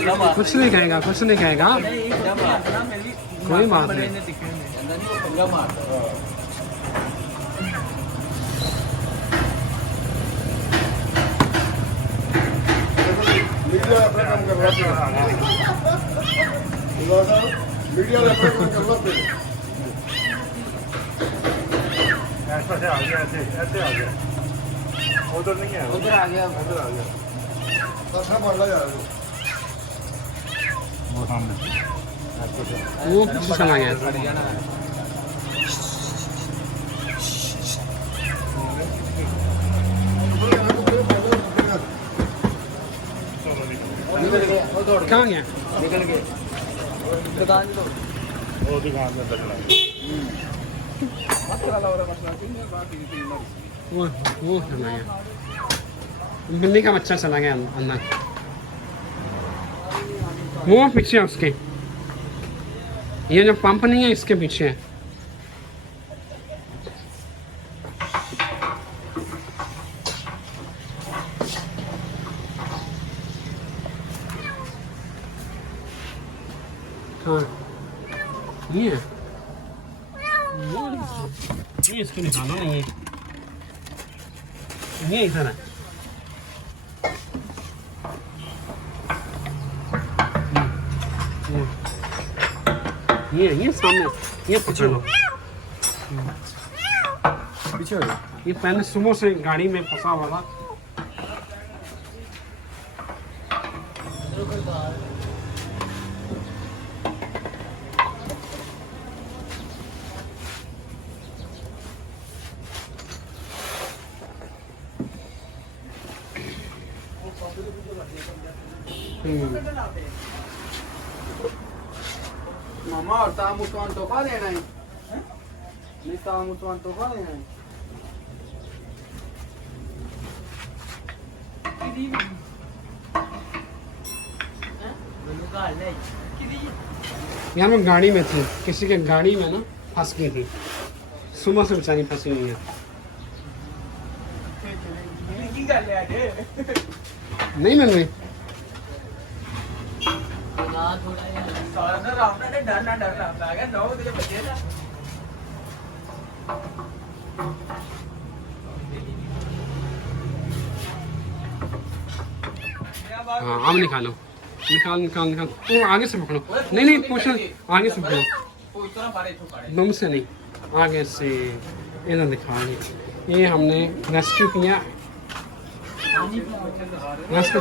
कुछ नहीं कहेगा, कुछ नहीं कहेगा, कोई बात नहीं। मीडिया अपना काम कर रहा है, मीडिया अपना काम कर रहा है। ऐसा से आ गया, ऐसे आ गया, उधर नहीं है, उधर आ गया, उधर आ गया। अच्छा मारला जा रहा है वो सामने, वो पीछे चला गया। कहाँ गया? निकल गए दुकान तो वो दुकान में चला गया। वो चला गया, बिल्ली का बच्चा चला गया अंदर। वो पीछे है उसके, ये जो पंप नहीं है इसके पीछे है। हाँ ये है, ये इसको निकालो नहीं है, ये इधर है। ये सामने, ये पकड़ लो, पीछे ये पहले सुबह से गाड़ी में फंसा हुआ था। मामा और ताम उस्मान तोहफा देना है, नहीं ताम उस्मान तोहफा देना है। यार मैं गाड़ी में थी, किसी के गाड़ी में ना फंस गई थी, सुबह से बेचारी फंसी हुई है। नहीं मिल रही, हाँ अब निकालो, निकाल निकाल निकाल, वो आगे से पकड़ो, नहीं नहीं पूछो, आगे से पकड़ो, दुम से नहीं, आगे से इधर दिखा। ये हमने रेस्क्यू किया, रेस्क्यू